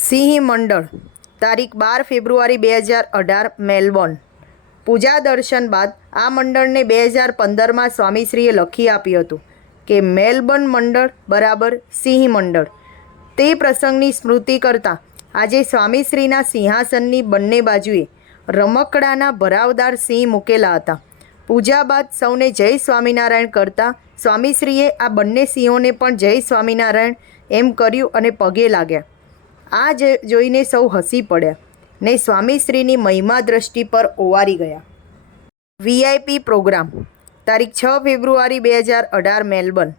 સિંહ મંડળ તારીખ 12 ફેબ્રુઆરી 2018 મેલબોર્ન। પૂજા દર્શન બાદ આ મંડળને 2015માં સ્વામીશ્રીએ લખી આપ્યું હતું કે મેલબોર્ન મંડળ બરાબર સિંહ મંડળ। તે પ્રસંગની સ્મૃતિ કરતાં આજે સ્વામીશ્રીના સિંહાસનની બંને બાજુએ રમકડાના ભરાવદાર સિંહ મૂકેલા હતા। પૂજા બાદ સૌને જય સ્વામિનારાયણ કરતાં સ્વામીશ્રીએ આ બંને સિંહોને પણ જય સ્વામિનારાયણ એમ કર્યું અને પગે લાગ્યા। આ જોઈને સૌ હસી પડ્યા ને સ્વામીશ્રીની મહિમા દ્રષ્ટિ પર ઓવારી ગયા। વીઆઈપી પ્રોગ્રામ તારીખ 6 ફેબ્રુઆરી 2018 મેલબોર્ન।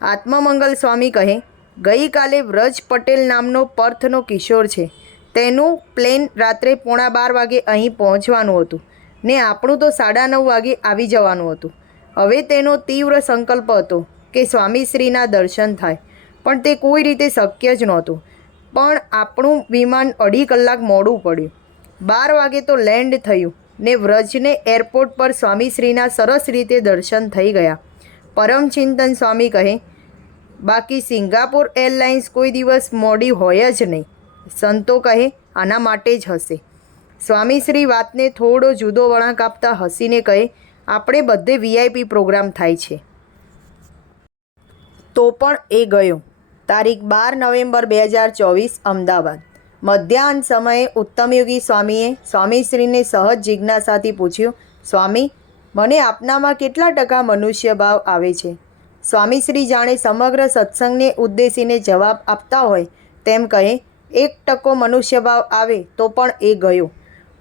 આત્મમંગલ સ્વામી કહે, ગઈકાલે વ્રજ પટેલ નામનો પર્થનો કિશોર છે, તેનું પ્લેન રાત્રે 11:15 વાગે અહીં પહોંચવાનું હતું ને આપણું તો 9:30 વાગે આવી જવાનું હતું। હવે તેનો તીવ્ર સંકલ્પ હતો કે સ્વામીશ્રીના દર્શન થાય, પણ તે કોઈ રીતે શક્ય જ નહોતું। પણ આપણું વિમાન 2.5 કલાક મોડું પડ્યું। 12 વાગે તો લેન્ડ થયું ને વ્રજને એરપોર્ટ પર સ્વામીશ્રીના સરસ રીતે દર્શન થઈ ગયા। પરમચિંતન સ્વામી કહે, બાકી સિંગાપોર એરલાઇન્સ કોઈ દિવસ મોડી હોય જ નહીં। સંતો કહે, આના માટે જ હશે। સ્વામીશ્રી વાતને થોડો જુદો વળાંક આપતા હસીને કહે, આપણે બધે વીઆઈપી પ્રોગ્રામ થાય છે તો પણ એ ગયો। તારીખ 12 નવેમ્બર 2024 અમદાવાદ। મધ્યાહન સમયે ઉત્તમયોગી સ્વામીએ સ્વામીશ્રીને સહજ જિજ્ઞાસાથી પૂછ્યું, સ્વામી, મને આપનામાં કેટલા ટકા મનુષ્ય ભાવ આવે છે? સ્વામીશ્રી જાણે સમગ્ર સત્સંગને ઉદ્દેશીને જવાબ આપતા હોય તેમ કહે, 1% મનુષ્ય ભાવ આવે તો પણ એ ગયો।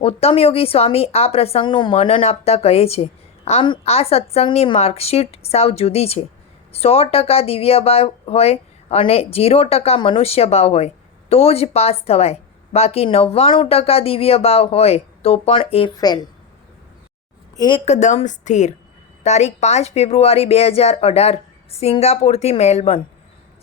ઉત્તમયોગી સ્વામી આ પ્રસંગનું મનન આપતા કહે છે, આમ આ સત્સંગની માર્કશીટ સાવ જુદી છે। 100% દિવ્ય ભાવ હોય અને 0% મનુષ્ય ભાવ હોય તો જ પાસ થવાય, બાકી 99% દિવ્ય ભાવ હોય તો પણ એ ફેલ। એકદમ સ્થિર તારીખ 5 ફેબ્રુઆરી 2018 સિંગાપોરથી મેલબોર્ન।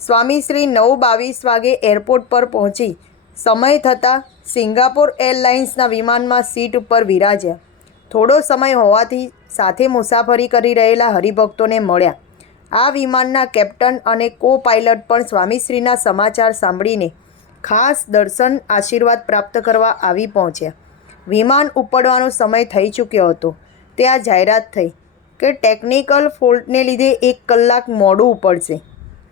સ્વામીશ્રી 9:22 વાગે એરપોર્ટ પર પહોંચી સમય થતાં સિંગાપોર એરલાઇન્સના વિમાનમાં સીટ ઉપર વિરાજ્યા। થોડો સમય હોવાથી સાથે મુસાફરી કરી રહેલા હરિભક્તોને મળ્યા। આ વિમાનના કેપ્ટન અને કો પાયલટ પણ સ્વામીશ્રીના સમાચાર સાંભળીને ખાસ દર્શન આશીર્વાદ પ્રાપ્ત કરવા આવી પહોંચ્યા। વિમાન ઉપડવાનો સમય થઈ ચૂક્યો હતો ત્યાં જાહેરાત થઈ કે ટેકનિકલ ફોલ્ટને લીધે 1 કલાક મોડું ઉપડશે।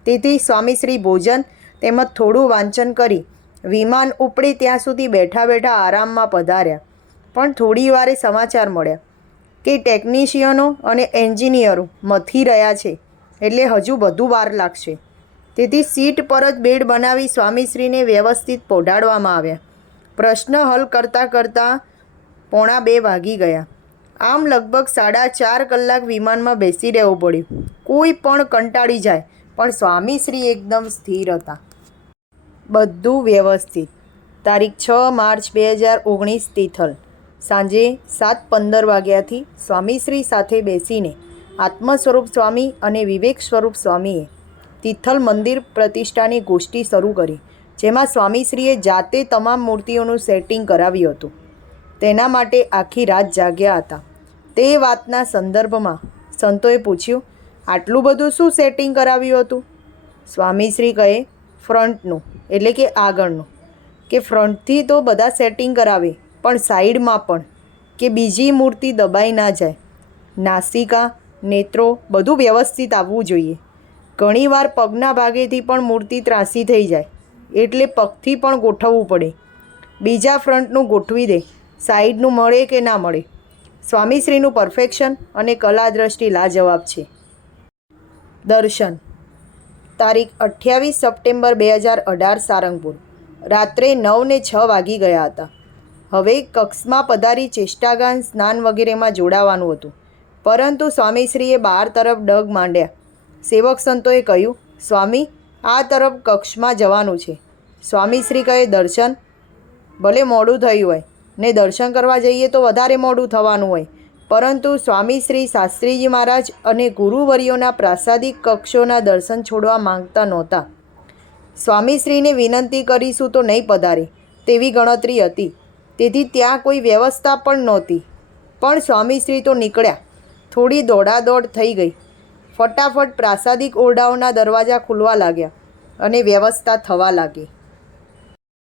તેથી સ્વામીશ્રી ભોજન તેમજ થોડું વાંચન કરી વિમાન ઉપડે ત્યાં સુધી બેઠા બેઠા આરામમાં પધાર્યા। પણ થોડી વારે સમાચાર મળ્યા કે ટેકનિશિયનો અને એન્જિનિયરો મથી રહ્યા છે, એટલે હજુ વધુ વાર લાગશે। તેથી સીટ પર જ બેડ બનાવી સ્વામીશ્રીને વ્યવસ્થિત પહોંચાડવામાં આવ્યા। પ્રશ્ન હલ કરતાં કરતાં 1:45 વાગી ગયા। આમ લગભગ 4.5 કલાક વિમાનમાં બેસી રહેવું પડ્યું। કોઈ પણ કંટાળી જાય, પણ સ્વામીશ્રી એકદમ સ્થિર હતા। બધું વ્યવસ્થિત તારીખ 6 માર્ચ 2019 તિથલ। સાંજે 7:15 વાગ્યાથી સ્વામીશ્રી સાથે બેસીને આત્મ સ્વરૂપ સ્વામી અને વિવેક સ્વરૂપ સ્વામીએ તિથલ મંદિર પ્રતિષ્ઠાની ગોષ્ઠી શરૂ કરી, જેમાં સ્વામીશ્રીએ જાતે તમામ મૂર્તિઓનું સેટિંગ કરાવ્યું હતું। તેના માટે આખી રાત જાગ્યા હતા। તે વાતના સંદર્ભમાં સંતોએ પૂછ્યું, આટલું બધું શું સેટિંગ કરાવ્યું હતું? સ્વામીશ્રી કહે, ફ્રન્ટનું એટલે કે આગળનું, કે ફ્રન્ટથી તો બધા સેટિંગ કરાવે, પણ સાઈડમાં પણ, કે બીજી મૂર્તિ દબાઈ ના જાય। નાસિકા, નેત્રો બધું વ્યવસ્થિત આવવું જોઈએ। ઘણીવાર પગના ભાગેથી પણ મૂર્તિ ત્રાસી થઈ જાય, એટલે પગથી પણ ગોઠવવું પડે। બીજા ફ્રન્ટનું ગોઠવી દે, સાઈડનું મળે કે ના મળે। સ્વામીશ્રીનું પરફેક્શન અને કલા દ્રષ્ટિ લાજવાબ છે। દર્શન તારીખ 28 સપ્ટેમ્બર 2018 સારંગપુર। રાત્રે 9:06 વાગી ગયા હતા। હવે કક્ષમાં પધારી ચેષ્ટાગાન સ્નાન વગેરેમાં જોડાવાનું હતું, પરંતુ સ્વામીશ્રીએ બહાર તરફ ડગ માંડ્યા। સેવક સંતોએ કહ્યું, સ્વામી, આ તરફ કક્ષમાં જવાનું છે। સ્વામીશ્રી કહે, દર્શન? ભલે મોડું થયું હોય ને દર્શન કરવા જઈએ તો વધારે મોડું થવાનું હોય, પરંતુ સ્વામીશ્રી શાસ્ત્રીજી મહારાજ અને ગુરુવર્યોના પ્રાસાદિક કક્ષોના દર્શન છોડવા માંગતા નહોતા। સ્વામીશ્રીને વિનંતી કરીશું તો નહીં પધારે તેવી ગણતરી હતી, તેથી ત્યાં કોઈ વ્યવસ્થા પણ નહોતી। પણ સ્વામીશ્રી તો નીકળ્યા। થોડી દોડાદોડ થઈ ગઈ। ફટાફટ પ્રાસાદિક ઓરડાઓના દરવાજા ખુલવા લાગ્યા અને વ્યવસ્થા થવા લાગી।